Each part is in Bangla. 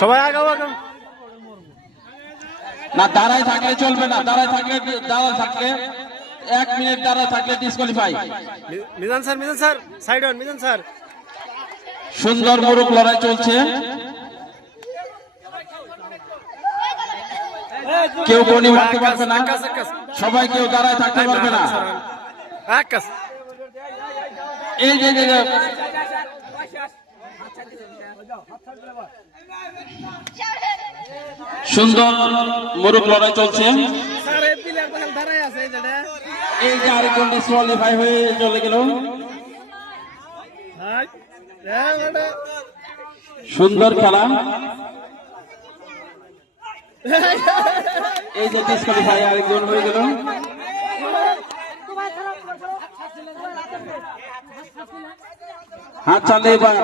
সবাই আগাও আগাও না, দাঁড়ায় থাকলে চলবে না, দাঁড়ায় থাকলে 1 মিনিট দাঁড়ায় থাকলে disqualify. Mizan sir side on Mizan sir. সুন্দর মোরগ লড়াই চলছে, কেউ গনি মারতে পারবে না, সবাই কেউ দাঁড়ায় থাকতে পারবে না। এই যে সুন্দর মোরগ লড়াই চলছে, এই যে আরেকজন ডিসকোয়ালিফাই হয়ে চলে গেল। সুন্দর খেলা, এই যে ডিসকোয়ালিফাই আরেকজন হয়ে গেল। হাত চালে এবার,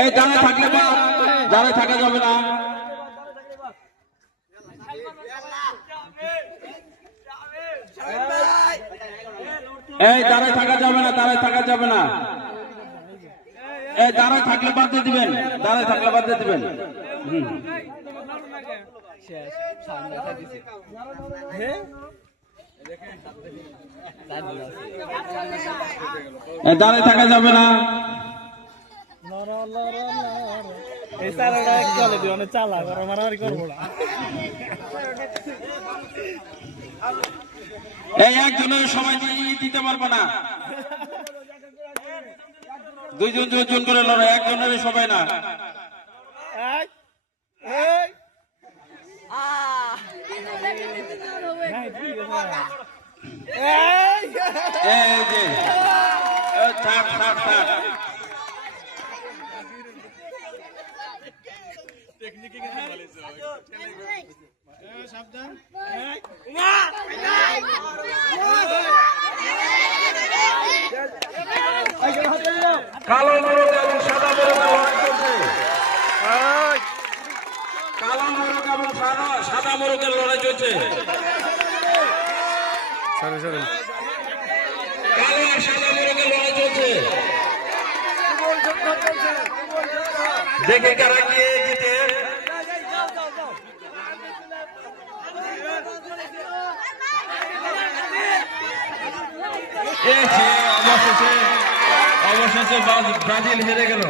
এই দাঁড়ায় থাকলে বা দাঁড়ায় থাকা যাবে না। এই দাঁড়ায় থাকা যাবে না, দাঁড়ায় থাকা যাবে না। এই দাঁড়ায় থাকলে বাদ দিয়ে দিবেন, দাঁড়ায় থাকলে বাদ দিয়ে দিবেন। দাঁড়ায় থাকা যাবে না। এই একজনের সবাই দিতে পারবে না, দুইজন করে লড়াই, একজনের সবাই না। এই যে থাক থাক থাক, কালো মোরগ এবং সাদা মোরগের লড়াই চলছে, কালো মোরগ এবং সাদা মোরগের লড়াই চলছে, কালো আর সাদা মোরগের লড়াই চলছে। দেখে কারা গিয়ে জিতে। অবশেষে ব্রাজিল হেরে গেল।